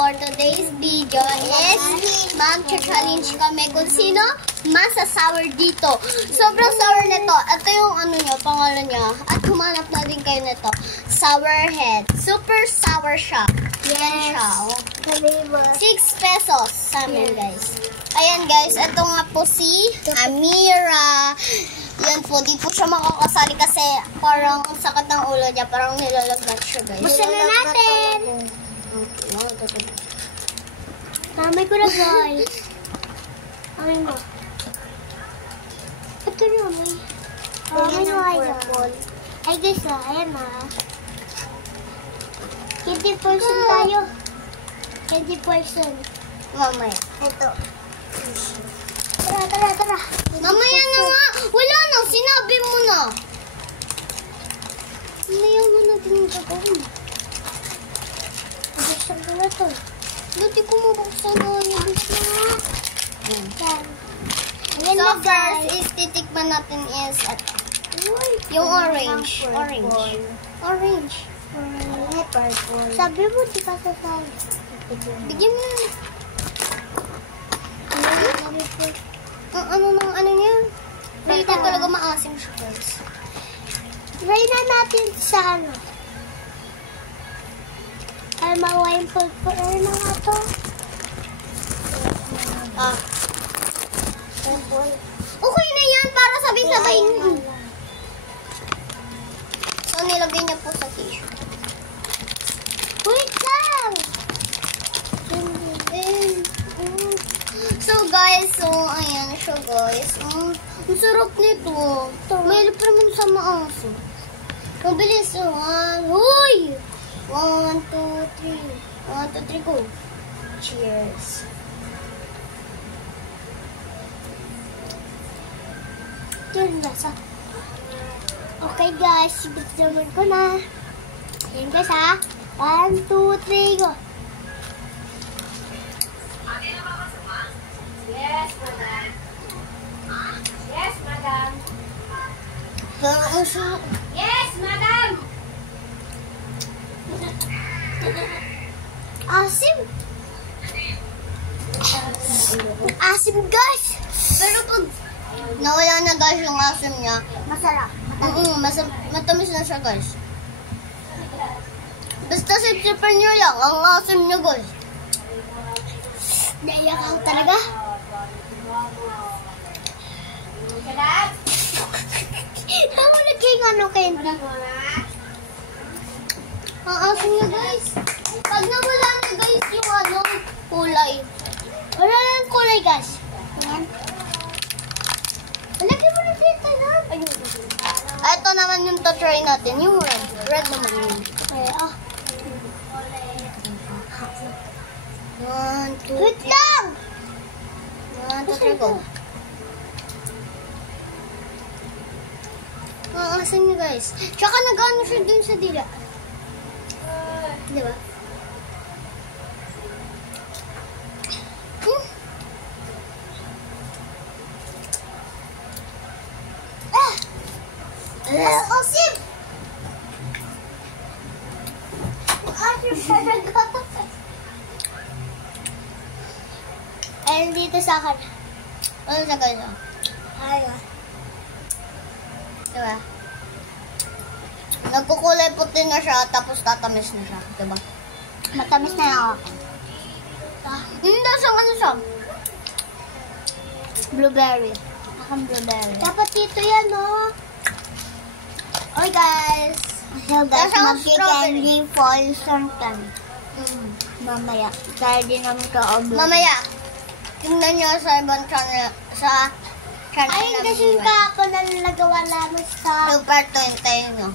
for today's video is mag-challenge kami kung sino masasour dito. Sobrang sour nito. Ito yung ano niya, pangalan niya. At humanap na din kayo nito. Sour head. Super sour siya. Yan siya. Oh. 6 pesos sa amin, guys. Ayan, guys. Ito nga po si Amira. Yan po. Di po siya makakasali kasi parang sakit ng ulo niya. Parang nilalagnat siya, guys. Basta na natin. Tamay ko na, guys. Ay mo. Ito na, may. May purple. Ay, guys, ayan na. 20% tayo. 20%. Mamaya. Ito. Tara. Mamaya na nga. Wala na. Sinabi mo na. Mamaya mo natin yung gagawin. Buksan ko na ito. Hindi ko mabuksan na. Yabis na nga. Yan. So, Ayan na, first guys. is titikman natin is yung orange. Orange. Purple. Sabi mo, di ka sasali. Bigyan mo na. Ano niya? Pwede ka talaga maasim siya, guys. Try na natin sa ano. Ay, mawine purple. Ano na nga to? Purple. Okay na yan para sabay-sabay. So, nilagay niya po sa tissue. Wait lang! So, guys, ayan siya, guys. Ang sarap nito. May pa naman sa maaso. Mabilis, Huy! 1, 2, 3. 1, 2, 3, go. Cheers. Yun, lasa. Okay, guys. Sibit-sibit ko na. Ayan, guys, ha? 1, 2, 3, go. Yes, madam. Yes, madam. Yes, madam. Asim. Asim, guys. Pero pag nawala na, guys, yung asim niya, Masarap. matamis na siya, guys. Basta sip-sipan nyo lang ang asim niya, guys. Naiyak ako talaga. Madam? Tama naging ano candy. Ang asim niya, guys. Pag nawala na, guys, yung kulay. Wala lang kulay, guys. Ayan. Lagyan mo na dito, no? Ito naman yung try natin, yung red. Red naman yun. Okay, 1, 2, Wait lang! 1, 2, 3, go. Ang asim niya, guys. Tsaka nag-ano siya dun sa dila. Diba? Mas osim! Asim talaga. Ayun dito sa akin. Ano siya, guys? Ayun. Diba? Nagkukulay puti na siya, tapos tatamis na siya. Diba? Matamis na ako. Hindi siyang ano siya. Blueberry. Akang blueberry. Dapat dito yan, no? Okay, guys. So, guys, Tapos ang magki-candy falls on can. Mamaya. Dahil din namin ka-oblo. Mamaya, tingnan nyo sa ibang channel, sa channel Ayun kasi yung kahapon na nagawa namin sa Super 20, no?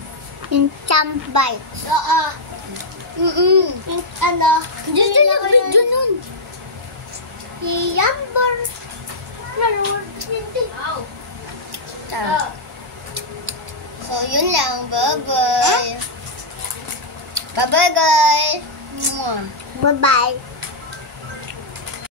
yung Champ Bites. Oo. Yung ano, Diyan yung video nun. Yambar. So, yun lang. Bye-bye. Bye-bye, guys. Mwah. Bye-bye.